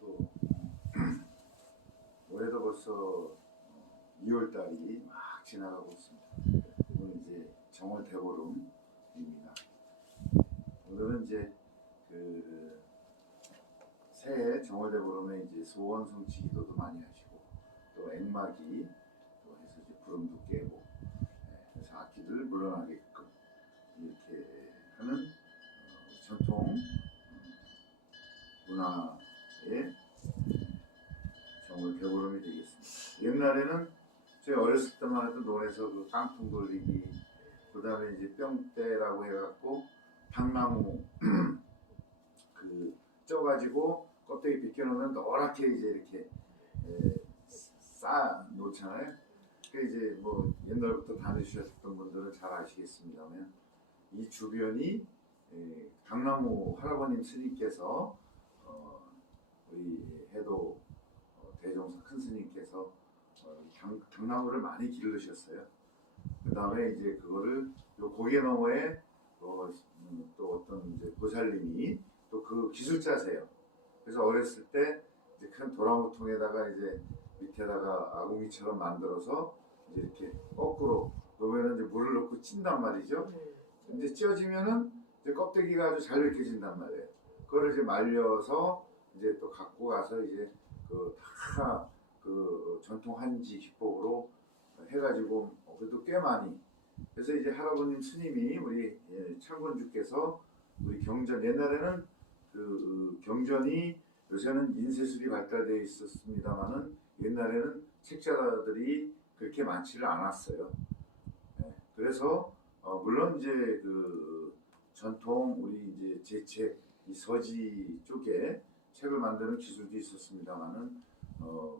또 올해도 벌써 2월 달이 막 지나가고 있습니다. 오늘 이제 정월 대보름입니다. 오늘은 이제 그 새해 정월 대보름에 이제 소원 성취 기도도 많이 하시고 또 액마기 또 해서 이제 구름도 깨고 그래서 악기들 물러나게끔 이렇게 하는 전통 문화의 정월 대보름이 되겠습니다. 옛날에는 제가 어렸을 때만 해도 논에서 그 깡통 돌리기, 그 다음에 이제 뿅대라고 해갖고 당나무 그 쪄가지고 껍데기 벗겨놓으면 노랗게 이제 이렇게 쌓아 놓잖아요. 그 이제 뭐 옛날부터 다니셨던 분들은 잘 아시겠습니다만 이 주변이 당나무 할아버님 스님께서 우리 해도 대종사 큰 스님께서 당나무를 많이 기르셨어요. 그 다음에 이제 그거를 요 고개 너머에 또 어떤 이제 보살님이 또 그 기술자세요. 그래서 어렸을 때 이제 큰 도나무통에다가 이제 밑에다가 아궁이처럼 만들어서 이제 이렇게 거꾸로 놓으면 이제 물을 넣고 찐단 말이죠. 이제 찌어지면은 이제 껍데기가 아주 잘 벗겨진단 말이에요. 그거를 이제 말려서 이제 또 갖고 가서 이제 그 전통 한지 기법으로 해가지고 그래도 꽤 많이. 그래서 이제 할아버님 스님이 우리 창건주께서 우리 경전, 옛날에는 그 경전이, 요새는 인쇄술이 발달되어 있었습니다만은 옛날에는 책자들이 그렇게 많지를 않았어요. 그래서 물론 이제 그 전통 우리 이제 제책 이 서지 쪽에 책을 만드는 기술도 있었습니다만은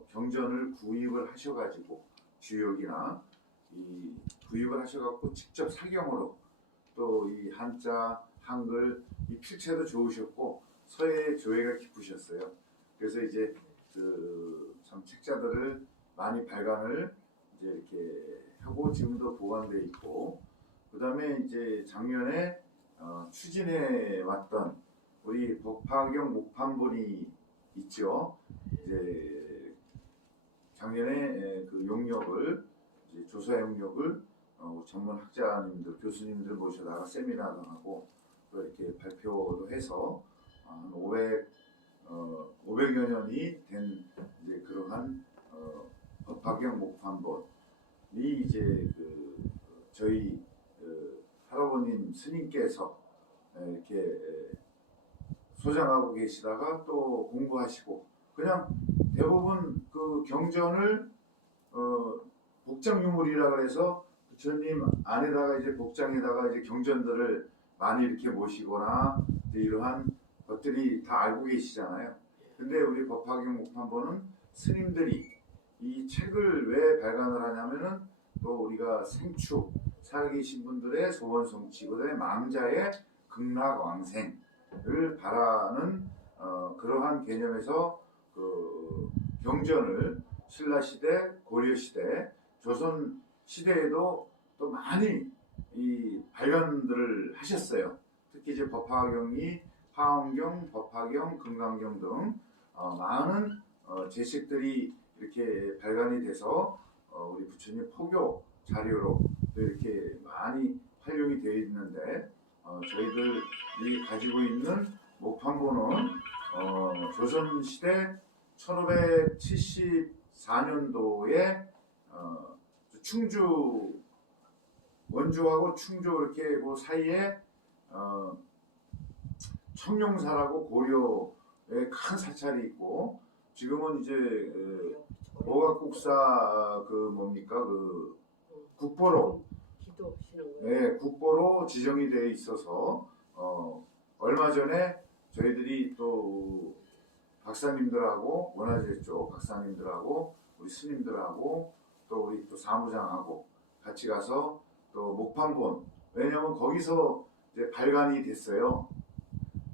경전을 구입을 하셔가지고 주역이나 이 구입을 하셔갖고 직접 사경으로 또 이 한자 한글 이 필체도 좋으셨고 서예 조예가 깊으셨어요. 그래서 이제 그 참 책자들을 많이 발간을 이제 이렇게 하고 지금도 보관돼 있고, 그 다음에 이제 작년에 추진해 왔던 우리 법화경 목판본이 있죠. 이제 작년에 그 용역을 이제 조사 용역을 전문 학자님들 교수님들 모셔다가 세미나도 하고 또 이렇게 발표도 해서 한 500여 년이 된 이제 그러한 법화경 목판본이 이제 그 저희 할아버님 스님께서 이렇게 소장하고 계시다가 또 공부하시고 그냥 대부분 그 경전을 복장 유물이라 그래서 부처님 안에다가 이제 복장에다가 이제 경전들을 많이 이렇게 모시거나 이러한 것들이 다 알고 계시잖아요. 근데 우리 법화경 목판본은 스님들이 이 책을 왜 발간을 하냐면은 또 우리가 생추 살아계신 분들의 소원 성취, 그다음에 망자의 극락왕생을 바라는 그러한 개념에서 그 경전을 신라시대, 고려시대, 조선시대에도 또 많이 이 발견들을 하셨어요. 특히 이제 법화경이 화엄경, 법화경, 금강경 등 많은 제식들이 이렇게 발간이 돼서 우리 부처님 포교 자료로 또 이렇게 많이 활용이 되어 있는데 저희들이 가지고 있는 목판본은 조선시대 1574년도에 충주 원주하고 충주 이렇게 그 사이에 청룡사라고 고려에 큰 사찰이 있고 지금은 이제 오각국사 그 뭡니까 그 국보로 국보로 지정이 되어 있어서 얼마 전에 저희들이 또 박사님들하고 원화재 쪽 박사님들하고 우리 스님들하고 또 우리 또 사무장하고 같이 가서 또 목판본, 왜냐하면 거기서 이제 발간이 됐어요.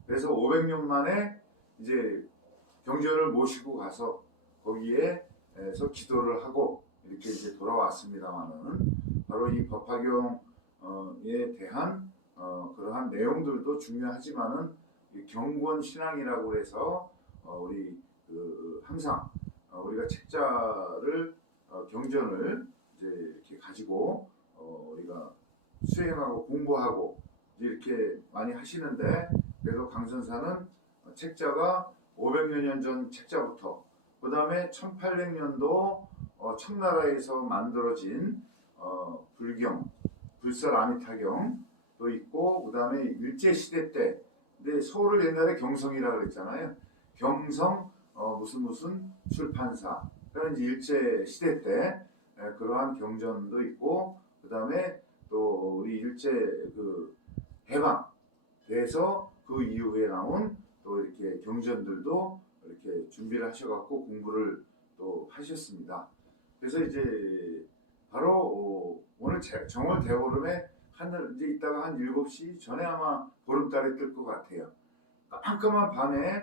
그래서 500년 만에 이제 경전을 모시고 가서 거기에서 기도를 하고 이렇게 이제 돌아왔습니다만은 바로 이 법화경에 대한 그러한 내용들도 중요하지만은 경건 신앙이라고 해서 우리 항상 우리가 책자를 경전을 이제 이렇게 가지고 우리가 수행하고 공부하고 이렇게 많이 하시는데, 그래서 강선사는 책자가 500여 년 전 책자부터 그 다음에 1800년도 청나라에서 만들어진 불경, 불설아미타경도 있고, 그 다음에 일제시대 때, 근데 서울을 옛날에 경성이라고 그랬잖아요. 경성 무슨 출판사, 그러니까 이제 일제시대 때 그러한 경전도 있고, 그 다음에 또 우리 일제 해방돼서 그 이후에 나온 또 이렇게 경전들도 이렇게 준비를 하셔갖고 공부를 또 하셨습니다. 그래서 이제 바로 오늘 정월 대보름에 하늘 이제 이따가 한 7시 전에 아마 보름달이 뜰 것 같아요. 깜깜한 밤에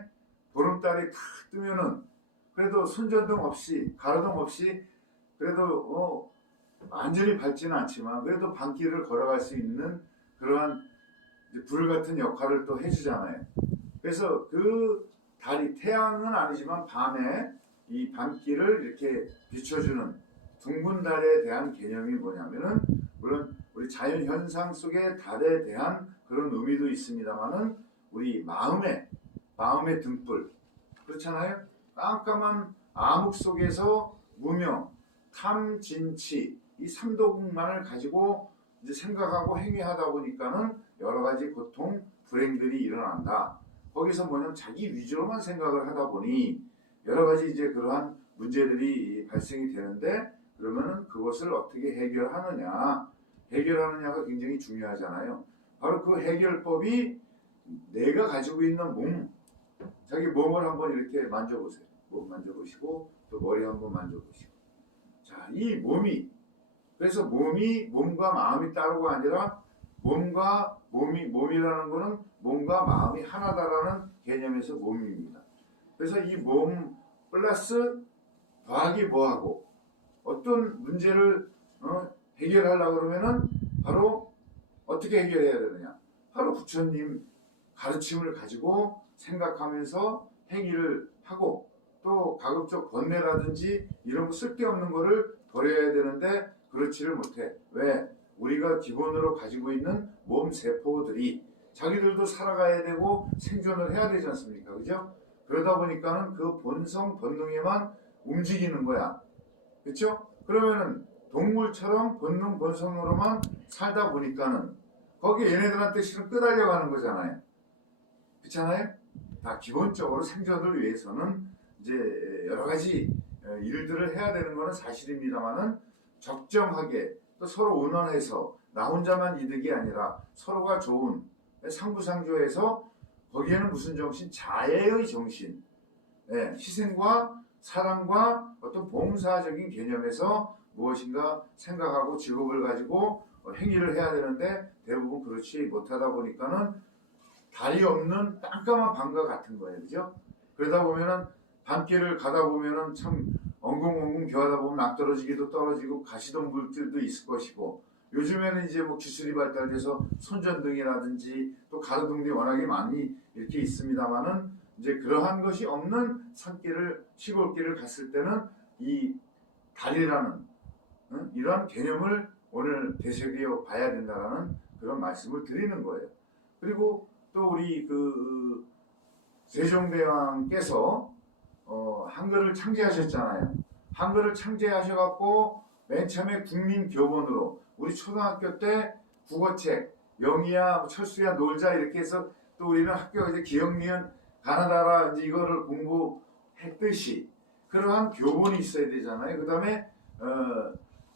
보름달이 탁 뜨면은 그래도 손전등 없이 가로등 없이 그래도 완전히 밝지는 않지만 그래도 밤길을 걸어갈 수 있는 그러한 불 같은 역할을 또 해주잖아요. 그래서 그 달이, 태양은 아니지만 밤에 이 밤길을 이렇게 비춰주는 둥근 달에 대한 개념이 뭐냐면은, 물론 우리 자연 현상 속의 달에 대한 그런 의미도 있습니다만은 우리 마음의 등불, 그렇잖아요. 깜깜한 암흑 속에서 무명, 탐, 진치 이 삼도국만을 가지고 이제 생각하고 행위하다 보니까는 여러 가지 고통, 불행들이 일어난다. 거기서 뭐냐면 자기 위주로만 생각을 하다 보니 여러 가지 이제 그러한 문제들이 발생이 되는데, 그러면은 그것을 어떻게 해결하느냐가 굉장히 중요하잖아요. 바로 그 해결법이 내가 가지고 있는 몸, 자기 몸을 한번 이렇게 만져보세요. 몸 만져보시고 또 머리 한번 만져보시고. 자, 이 몸이, 그래서 몸과 마음이 따로가 아니라 몸이라는 거는 몸과 마음이 하나다라는 개념에서 몸입니다. 그래서 이 몸 플러스 더하기 뭐하고 어떤 문제를 해결하려고 그러면은 바로 어떻게 해결해야 되느냐? 바로 부처님 가르침을 가지고 생각하면서 행위를 하고, 또 가급적 번뇌라든지 이런 거 쓸데없는 거를 버려야 되는데 그렇지를 못해. 왜? 우리가 기본으로 가지고 있는 몸 세포들이 자기들도 살아가야 되고 생존을 해야 되지 않습니까? 그죠? 그러다 보니까는 그 본성 본능에만 움직이는 거야. 그렇죠? 그러면은 동물처럼 본능 본성으로만 살다 보니까는 거기에 얘네들한테 실은 끄달려가는 거잖아요. 그렇잖아요? 다 기본적으로 생존을 위해서는 이제 여러 가지 일들을 해야 되는 것은 사실입니다만은 적정하게 또 서로 의논해서 나 혼자만 이득이 아니라 서로가 좋은 상부상조해서, 거기에는 무슨 정신? 자애의 정신, 희생과 사랑과 어떤 봉사적인 개념에서 무엇인가 생각하고 직업을 가지고 행위를 해야 되는데 대부분 그렇지 못하다 보니까는 달이 없는 깜깜한 밤과 같은 거예요. 그죠? 그러다 보면은 밤길을 가다 보면은 참 엉궁엉궁 겨하다 보면 낙떨어지기도 떨어지고 가시덤불들도 있을 것이고, 요즘에는 이제 뭐 기술이 발달돼서 손전등이라든지 또 가로등이 워낙에 많이 이렇게 있습니다만은 이제 그러한 것이 없는 산길을, 시골길을 갔을 때는 이 달이라는 이러한 개념을 오늘 되새겨 봐야 된다라는 그런 말씀을 드리는 거예요. 그리고 또 우리 세종대왕께서 한글을 창제하셨잖아요. 한글을 창제하셔갖고 맨 처음에 국민교본으로 우리 초등학교 때 국어책 영희야 철수야 놀자 이렇게 해서 또 우리는 학교 이제 기억 니은 가나다라 이제 이거를 공부했듯이 그러한 교본이 있어야 되잖아요. 그 다음에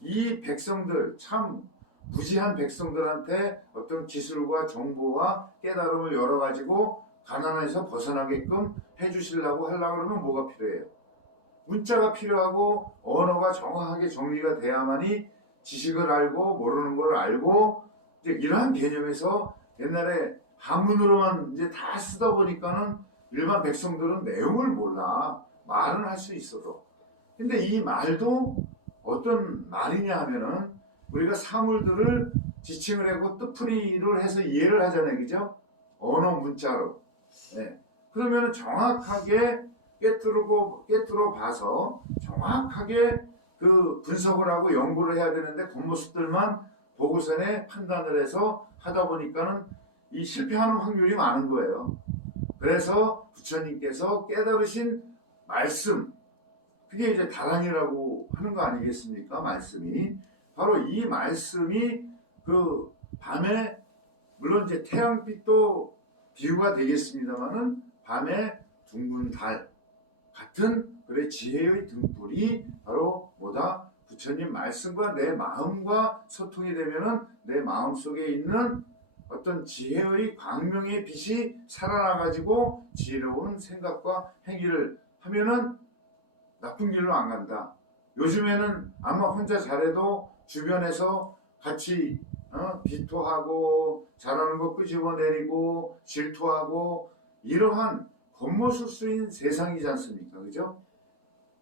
이 백성들, 참 무지한 백성들한테 어떤 기술과 정보와 깨달음을 열어가지고 가난에서 벗어나게끔 해주시려고 하려고 그러면 뭐가 필요해요? 문자가 필요하고 언어가 정확하게 정리가 돼야만이 지식을 알고 모르는 걸 알고 이제 이러한 개념에서 옛날에 한문으로만 이제 다 쓰다 보니까는 일반 백성들은 내용을 몰라. 말은 할 수 있어도. 근데 이 말도 어떤 말이냐 하면은 우리가 사물들을 지칭을 하고 뜻풀이를 해서 이해를 하잖아요. 그죠? 언어 문자로. 네. 그러면은 정확하게 꿰뚫어 봐서 정확하게 그 분석을 하고 연구를 해야 되는데 겉모습들만 보고서는 판단을 해서 하다 보니까는 이 실패하는 확률이 많은 거예요. 그래서 부처님께서 깨달으신 말씀, 그게 이제 다란이라고 하는 거 아니겠습니까? 말씀이. 바로 이 말씀이 그 밤에, 물론 이제 태양빛도 비유가 되겠습니다만은 밤에 둥근 달 같은 그의 지혜의 등불이 바로 뭐다? 부처님 말씀과 내 마음과 소통이 되면은 내 마음 속에 있는 어떤 지혜의 광명의 빛이 살아나가지고 지혜로운 생각과 행위를 하면은 나쁜 길로 안 간다. 요즘에는 아마 혼자 잘해도 주변에서 같이 비토하고 잘하는 거 끄집어내리고 질투하고 이러한 겉모습 쓰인 세상이지 않습니까? 그죠?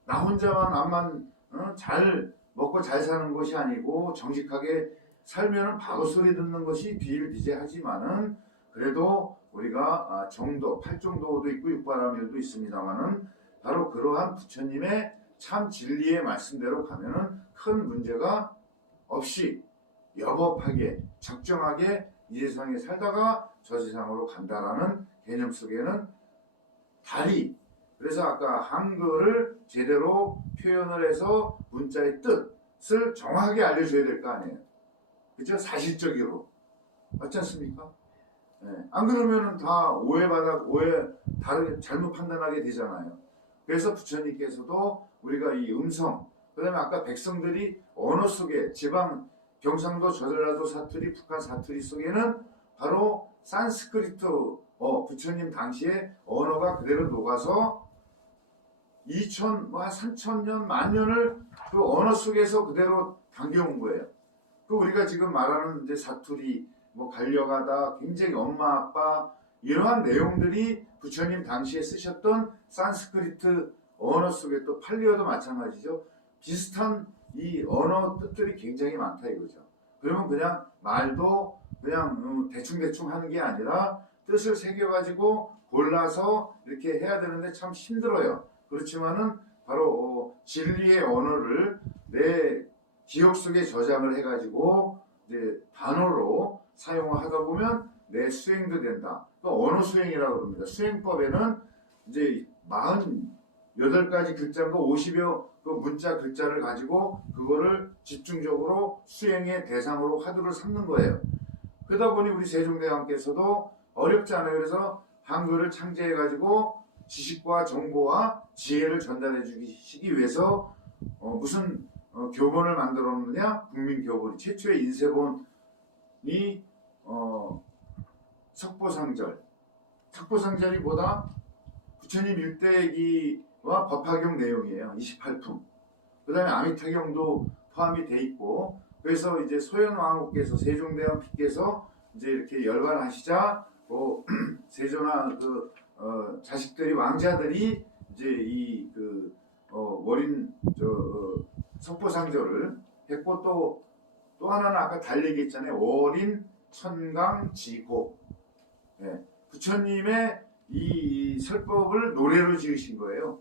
나 혼자만 암만 잘 먹고 잘 사는 것이 아니고 정직하게 살면은 바보 소리 듣는 것이 비일비재하지만은 그래도 우리가 정도, 팔정도도 있고 육바라밀도 있습니다만은 바로 그러한 부처님의 참 진리의 말씀대로 가면은 큰 문제가 없이 여법하게 적정하게 이 세상에 살다가 저 세상으로 간다라는 개념 속에는 달이, 그래서 아까 한글을 제대로 표현을 해서 문자의 뜻을 정확하게 알려줘야 될 거 아니에요. 그죠? 사실적으로. 맞지 않습니까? 네. 안 그러면은 다 다르게 잘못 판단하게 되잖아요. 그래서 부처님께서도 우리가 이 음성, 그 다음에 아까 백성들이 언어 속에 지방, 경상도, 전라도 사투리, 북한 사투리 속에는 바로 산스크리트, 부처님 당시에 언어가 그대로 녹아서 3,000년, 만년을 그 언어 속에서 그대로 당겨온 거예요. 그 우리가 지금 말하는 이제 사투리, 갈려가다, 굉장히 엄마, 아빠, 이러한 내용들이 부처님 당시에 쓰셨던 산스크리트 언어 속에 또 팔리어도 마찬가지죠. 비슷한 이 언어 뜻들이 굉장히 많다 이거죠. 그러면 그냥 말도 그냥 대충대충 하는 게 아니라 뜻을 새겨가지고 골라서 이렇게 해야 되는데 참 힘들어요. 그렇지만은 바로 진리의 언어를 내 기억 속에 저장을 해가지고 이제 단어로 사용을 하다 보면 내 수행도 된다. 그 언어 수행이라고 합니다. 수행법에는 이제 48가지 글자인가 50여 그 문자 글자를 가지고 그거를 집중적으로 수행의 대상으로 화두를 삼는 거예요. 그러다 보니 우리 세종대왕께서도 어렵지 않아요. 그래서 한글을 창제해가지고 지식과 정보와 지혜를 전달해 주시기 위해서 무슨 교본을 만들어 놓느냐? 국민교본이 최초의 인쇄본이 석보상절. 석보상절이 보다 부처님 일대기와 법화경 내용이에요. 28품. 그 다음에 아미타경도 포함이 돼 있고, 그래서 이제 소현왕후께서, 세종대왕께서 이제 이렇게 열반하시자, 세조나 자식들이, 왕자들이 이제 이 월인, 석보상절을 했고, 또 하나는 아까 달 얘기했잖아요. 월인 천강지고. 네. 부처님의 이 설법을 노래로 지으신 거예요.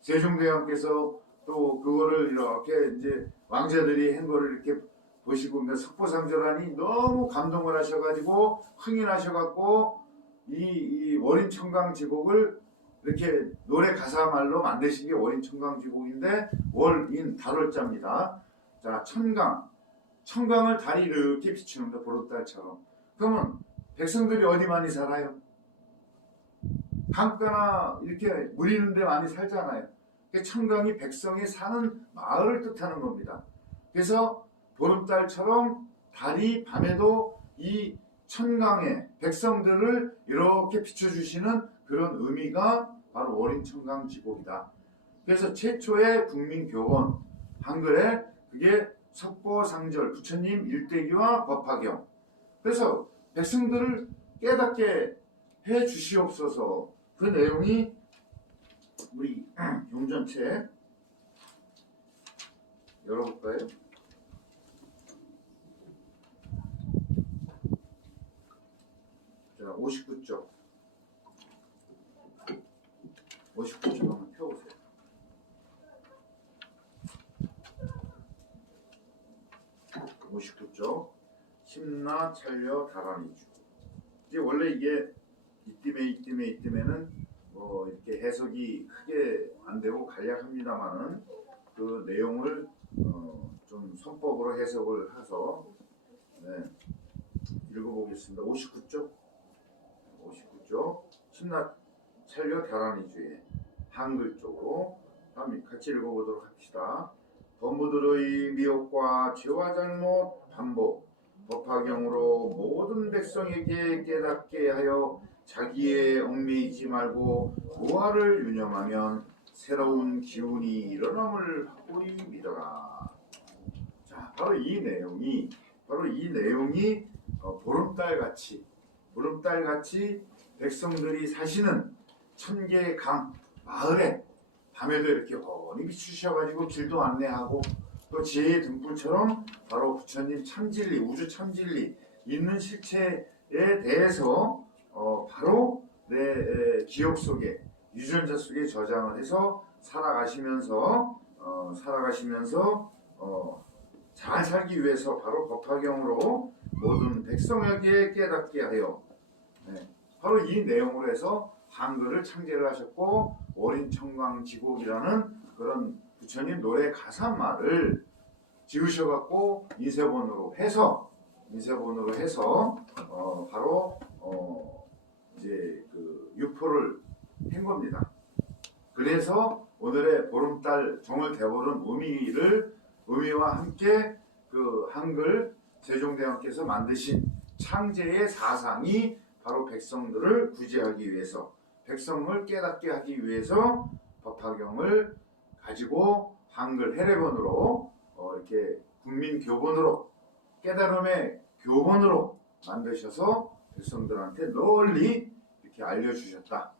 세종대왕께서 또 그거를 이렇게 이제 왕자들이 한 거를 이렇게 보시고 석보상절하니 너무 감동을 하셔가지고 흥인하셔갖고 이 월인천강지곡을 이렇게 노래 가사 말로 만드신 게 월인천강지곡인데 월인 달월자입니다. 자, 천강을 달이 이렇게 비추는데 보름달처럼. 그러면 백성들이 어디 많이 살아요? 강가나 이렇게 물 있는 데 많이 살잖아요. 천강이 백성이 사는 마을을 뜻하는 겁니다. 그래서 보름달처럼 달이 밤에도 이 천강의 백성들을 이렇게 비춰주시는 그런 의미가 바로 월인천강지곡이다. 그래서 최초의 국민교본 한글에 그게 석보상절 부처님 일대기와 법화경. 그래서 백성들을 깨닫게 해 주시옵소서. 그 내용이 우리 경전책 열어볼까요? 자, 59쪽. 59쪽 한번 펴보세요. (59쪽) 심나 찰려 다란이주. 이제 원래 이게 이쯤에는 뭐 이렇게 해석이 크게 안 되고 간략합니다만은 그 내용을 좀 선법으로 해석을 해서 읽어보겠습니다. 59쪽 심나 찰려 다란이주의 한글 쪽으로 같이 읽어보도록 합시다. 범부들의 미혹과 죄와 잘못 반복 법화경으로 모든 백성에게 깨닫게 하여 자기의 얽매이지 말고 무아를 유념하면 새로운 기운이 일어남을 확고히 믿어라. 자, 바로 이 내용이 보름달같이 백성들이 사시는 천개의 강 마을에 밤에도 이렇게 훤히 비추셔가지고 길도 안내하고 또 지혜의 등불처럼 바로 부처님 참진리, 우주 참진리 있는 실체에 대해서 바로 내 기억 속에 유전자 속에 저장을 해서 살아가시면서 잘 살기 위해서 바로 법화경으로 모든 백성에게 깨닫게 하여 바로 이 내용으로 해서 한글을 창제를 하셨고 월인천강지곡이라는 그런 부처님 노래 가사말을 지으셔갖고 인쇄본으로 해서 바로 이제 그 유포를 한 겁니다. 그래서 오늘의 보름달 정월 대보름 의미와 함께 그 한글 세종대왕께서 만드신 창제의 사상이 바로 백성들을 구제하기 위해서, 백성을 깨닫게 하기 위해서 법화경을 가지고 한글 해례본으로 이렇게 국민교본으로 깨달음의 교본으로 만드셔서 백성들한테 널리 이렇게 알려주셨다.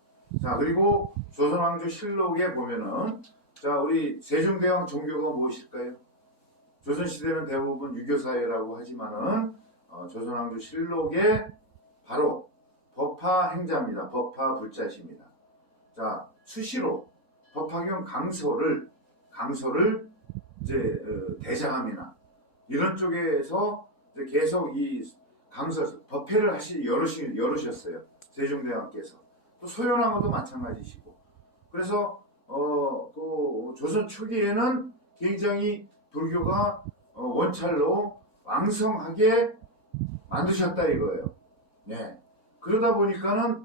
자, 그리고 조선왕조실록에 보면은 자, 우리 세종대왕 종교가 무엇일까요? 조선시대는 대부분 유교사회라고 하지만은 조선왕조실록에 바로 법화행자입니다. 법화불자십니다. 자, 수시로 법화경 강서를 이제 대장암이나 이런 쪽에서 이제 계속 이 강서 법회를 열으셨어요. 세종대왕께서. 또 소연왕후도 마찬가지시고. 그래서 또 조선 초기에는 굉장히 불교가 원찰로 왕성하게 만드셨다 이거예요. 네. 그러다 보니까는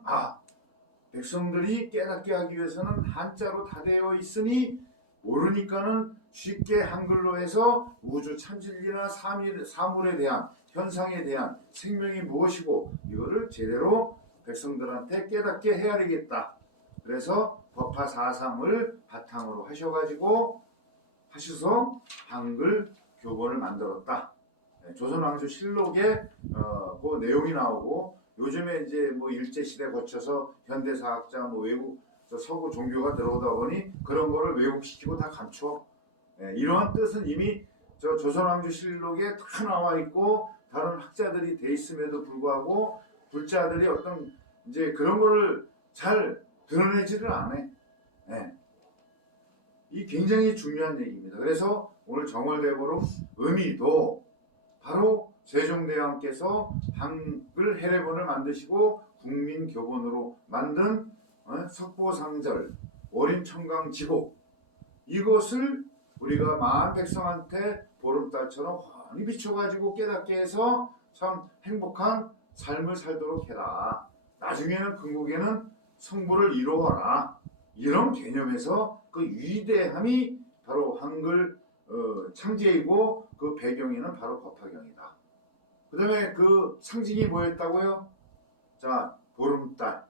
백성들이 깨닫게 하기 위해서는 한자로 다 되어 있으니 모르니까는 쉽게 한글로 해서 우주 참진리나 사물에 대한 현상에 대한 생명이 무엇이고 이거를 제대로 백성들한테 깨닫게 해야 되겠다. 그래서 법화 사상을 바탕으로 하셔서 한글 교본을 만들었다. 조선왕조실록에 그 내용이 나오고 요즘에 이제 뭐 일제시대 거쳐서 현대사학자 외국 서구 종교가 들어오다 보니 그런 거를 왜곡시키고 다 감춰. 이러한 뜻은 이미 조선왕조실록에 다 나와 있고 다른 학자들이 돼 있음에도 불구하고 불자들이 어떤 이제 그런 거를 잘 드러내지를 않아. 이 굉장히 중요한 얘기입니다. 그래서 오늘 정월대보름 의미도 바로 세종대왕께서 한글 해례본을 만드시고 국민교본으로 만든 석보상절 월인천강지곡, 이것을 우리가 마한 백성한테 보름달처럼 훤히 비춰가지고 깨닫게 해서 참 행복한 삶을 살도록 해라. 나중에는 궁극에는 성부를 이루어라. 이런 개념에서 그 위대함이 바로 한글 창제이고 그 배경에는 바로 법화경이다. 그 다음에 그 상징이 뭐였다고요? 자, 보름달.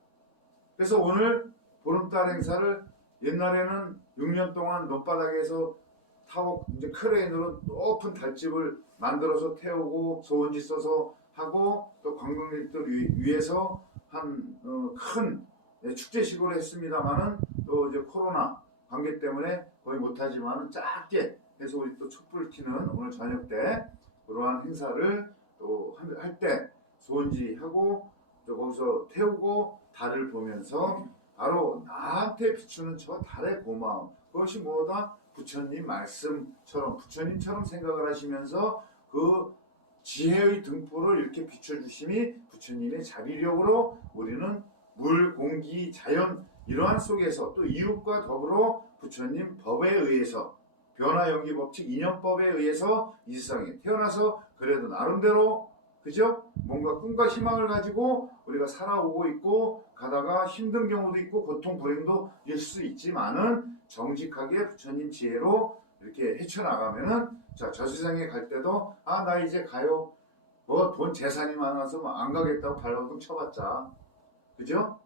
그래서 오늘 보름달 행사를 옛날에는 6년 동안 논바닥에서 타고 이제 크레인으로 높은 달집을 만들어서 태우고 소원지 써서 하고 또 관광객들 위해서 한 큰 축제식으로 했습니다만은 또 이제 코로나 관계 때문에 거의 못하지만은 짧게 해서 우리 또 촛불 켜는 오늘 저녁 때 그러한 행사를 또 할 때 소원지 하고 또 거기서 태우고 달을 보면서 바로 나한테 비추는 저 달의 고마움, 그것이 뭐다? 부처님 말씀처럼 부처님처럼 생각을 하시면서 그 지혜의 등불을 이렇게 비춰주심이 부처님의 자비력으로 우리는 물, 공기, 자연 이러한 속에서 또 이웃과 더불어 부처님 법에 의해서 변화연기 법칙 인연법에 의해서 이 세상에 태어나서 그래도 나름대로 그죠? 뭔가 꿈과 희망을 가지고 우리가 살아오고 있고 가다가 힘든 경우도 있고 고통 불행도 있을 수 있지만은 정직하게 부처님 지혜로 이렇게 헤쳐나가면은 자, 저 세상에 갈 때도 아, 나 이제 가요. 뭐 돈 재산이 많아서 뭐 안 가겠다고 발버둥 쳐봤자 그죠?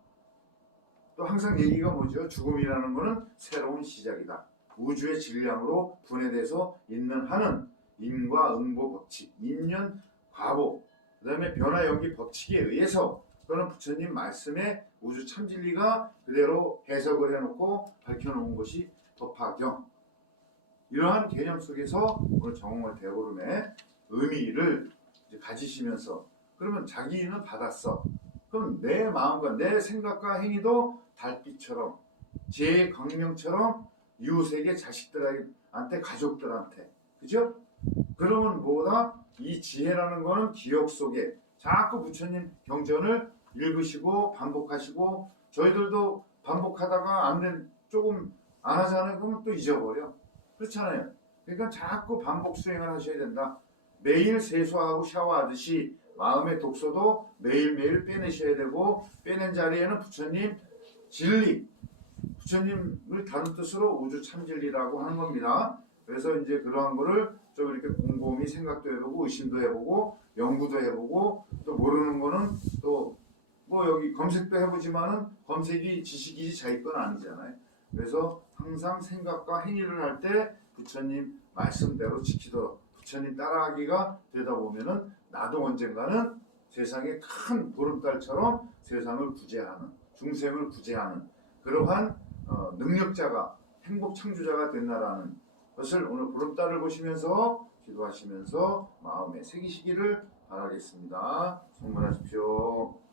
또 항상 얘기가 뭐죠? 죽음이라는 거는 새로운 시작이다. 우주의 질량으로 분해돼서 있는 한은 인과 응보 법칙, 인연, 과보, 그 다음에 변화 연기 법칙에 의해서 또는 부처님 말씀에 우주 참진리가 그대로 해석을 해놓고 밝혀놓은 것이 법화경. 이러한 개념 속에서 오늘 정홍월 대보름의 의미를 이제 가지시면서 그러면 자기는 받았어. 그럼 내 마음과 내 생각과 행위도 달빛처럼 제 강명처럼 이웃에게 자식들한테 가족들한테 그죠? 그러면 뭐다? 이 지혜라는 거는 기억 속에 자꾸 부처님 경전을 읽으시고 반복하시고 저희들도 반복하다가 안 된 조금 안 하잖아요. 그러면 또 잊어버려. 그렇잖아요. 그러니까 자꾸 반복 수행을 하셔야 된다. 매일 세수하고 샤워하듯이 마음의 독소도 매일매일 빼내셔야 되고 빼낸 자리에는 부처님 진리, 부처님을 다른 뜻으로 우주 참진리라고 하는 겁니다. 그래서 이제 그러한 거를 좀 이렇게 곰곰이 생각도 해보고 의심도 해보고 연구도 해보고 또 모르는 거는 또 뭐 여기 검색도 해보지만은 검색이 지식이지 자기 건 아니잖아요. 그래서 항상 생각과 행위를 할 때 부처님 말씀대로 지키도록 부처님 따라하기가 되다 보면은 나도 언젠가는 세상의 큰 보름달처럼 세상을 구제하는 중생을 구제하는 그러한 능력자가 행복 창조자가 된다라는 것을 오늘 보름달을 보시면서 기도하시면서 마음에 새기시기를 바라겠습니다. 성문하십시오.